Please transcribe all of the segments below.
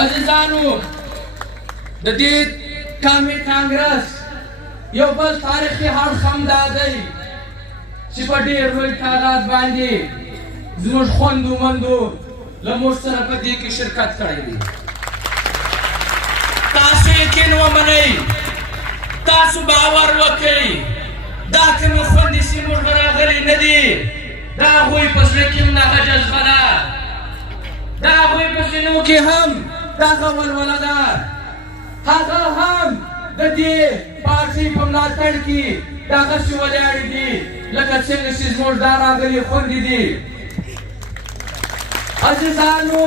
عزیزانو د دې قومي کانګرس یو بل تاریخي اړخ هم دا دی چې په ډېر لوی تعداد باندې زموږ خویندو میندو له موږ سره په دې کې شرکت کړی دی. تاسو یقین ومنئ، تاسو باور وکړئ، دا کومې خویندې چې موږ راغلي نه دي د هغوی په زړه کې هم دغه جذبه ده، د هغوی په سینو کې هم دغه ولوله ده، هغه هم د دې پارټۍ په ملاتړ کې دغسې ولاړې دي لکه څنګه چې زموږ دا راغلي خویندې دي. عزیزانو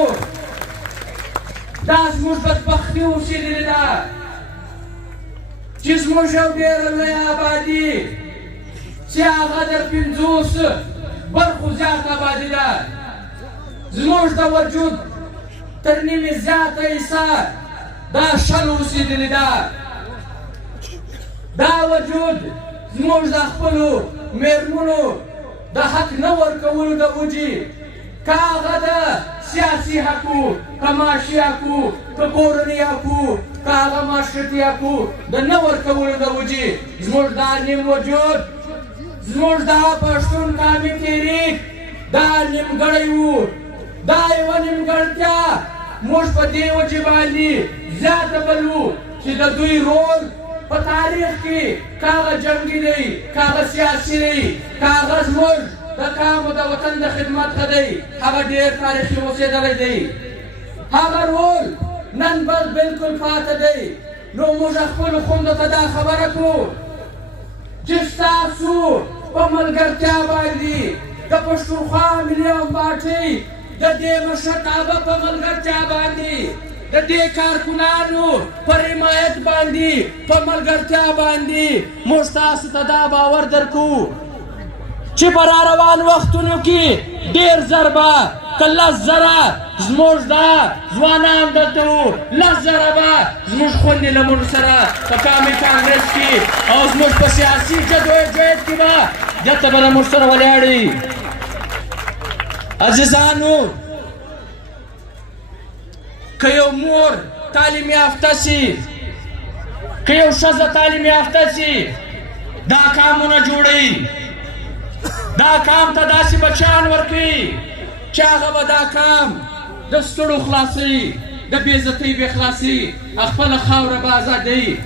دا زموږ بدبختي اوسېدلې ده چې زموږ یو ډېره لویه آبادي چې هغه د 50 برخو زیات آبادي ده، زموږ د وجود تر نیمې زیاته حصه دا شل اوسېدلې ده. دا وجود زموږ د خپلو میرمنو د حق نه ورکولو د وجې که هغه د سیاسي حق و، که معاشي حق و، که کورني حق و، که هغه معاشرتي حق و، د نه ورکولو د وجې زموږ دا نیم وجود، زموږ دا پښتون قامي تحریک دا نیمګړی و. دا یوه نیمګړتیا موږ په دې وجې باندې زیاته بلو چې د دوی رول په تاریخ کې که هغه جنګي دی، که هغه سیاسي دی، که هغه زموږ د قام او د وطن د خدمت ښه دی، هغه ډېر تاریخي اوسېدلی دی. هغه رول نن بل بلکل پاته دی. نو موږ خپلو خویندو ته دا خبره کړو چې ستاسو په ملګرتیا باندې د پښتونخوا ملي پارټۍ د دې مشرتابه په ملګرتیا باندې د دې کارکونانو پر حمایت باندې په ملګرتیا باندې موږ تاسو ته دا باور درکوو چې په راروان وختونو کې ډېر زر به که 10 زره زموږ دا ځوانان دلته وو، 10 زره به زموږ خویندې له موږ سره په قومي کانګرس کې او زموږ په سیاسي جدوجهد کې به دلته به له موږ سره ولاړې. عزیزانو که یو مور تعلیم یافته سي، که یو ښځه تعلیم یافته سي، دا کامونه جوړوي، دا کام ته داسې بچیان ورکوي چې هغه به دا کام د ستړو خلاصوي، د بې عزتۍ به خلاصوي، خپله خاوره به ازادوي.